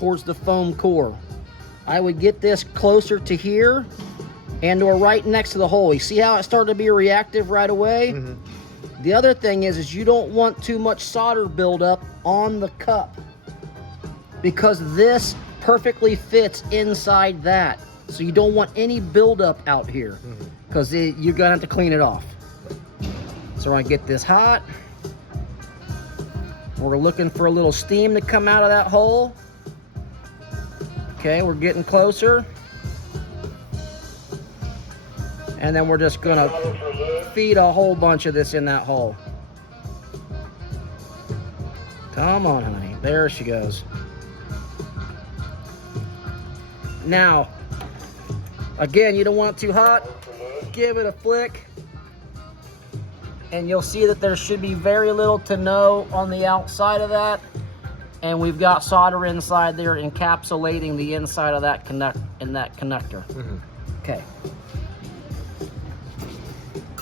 towards the foam core. I would get this closer to here and or right next to the hole. You see how it started to be reactive right away? Mm-hmm. The other thing is you don't want too much solder buildup on the cup, because this perfectly fits inside that. So you don't want any buildup out here, because you're gonna have to clean it off. So we're gonna get this hot. We're looking for a little steam to come out of that hole. Okay, we're getting closer. And then we're just gonna feed a whole bunch of this in that hole. Come on, honey. There she goes. Now, again, you don't want it too hot. Give it a flick. And you'll see that there should be very little to no on the outside of that. And we've got solder inside there encapsulating the inside of that connector. Mm-hmm. Okay.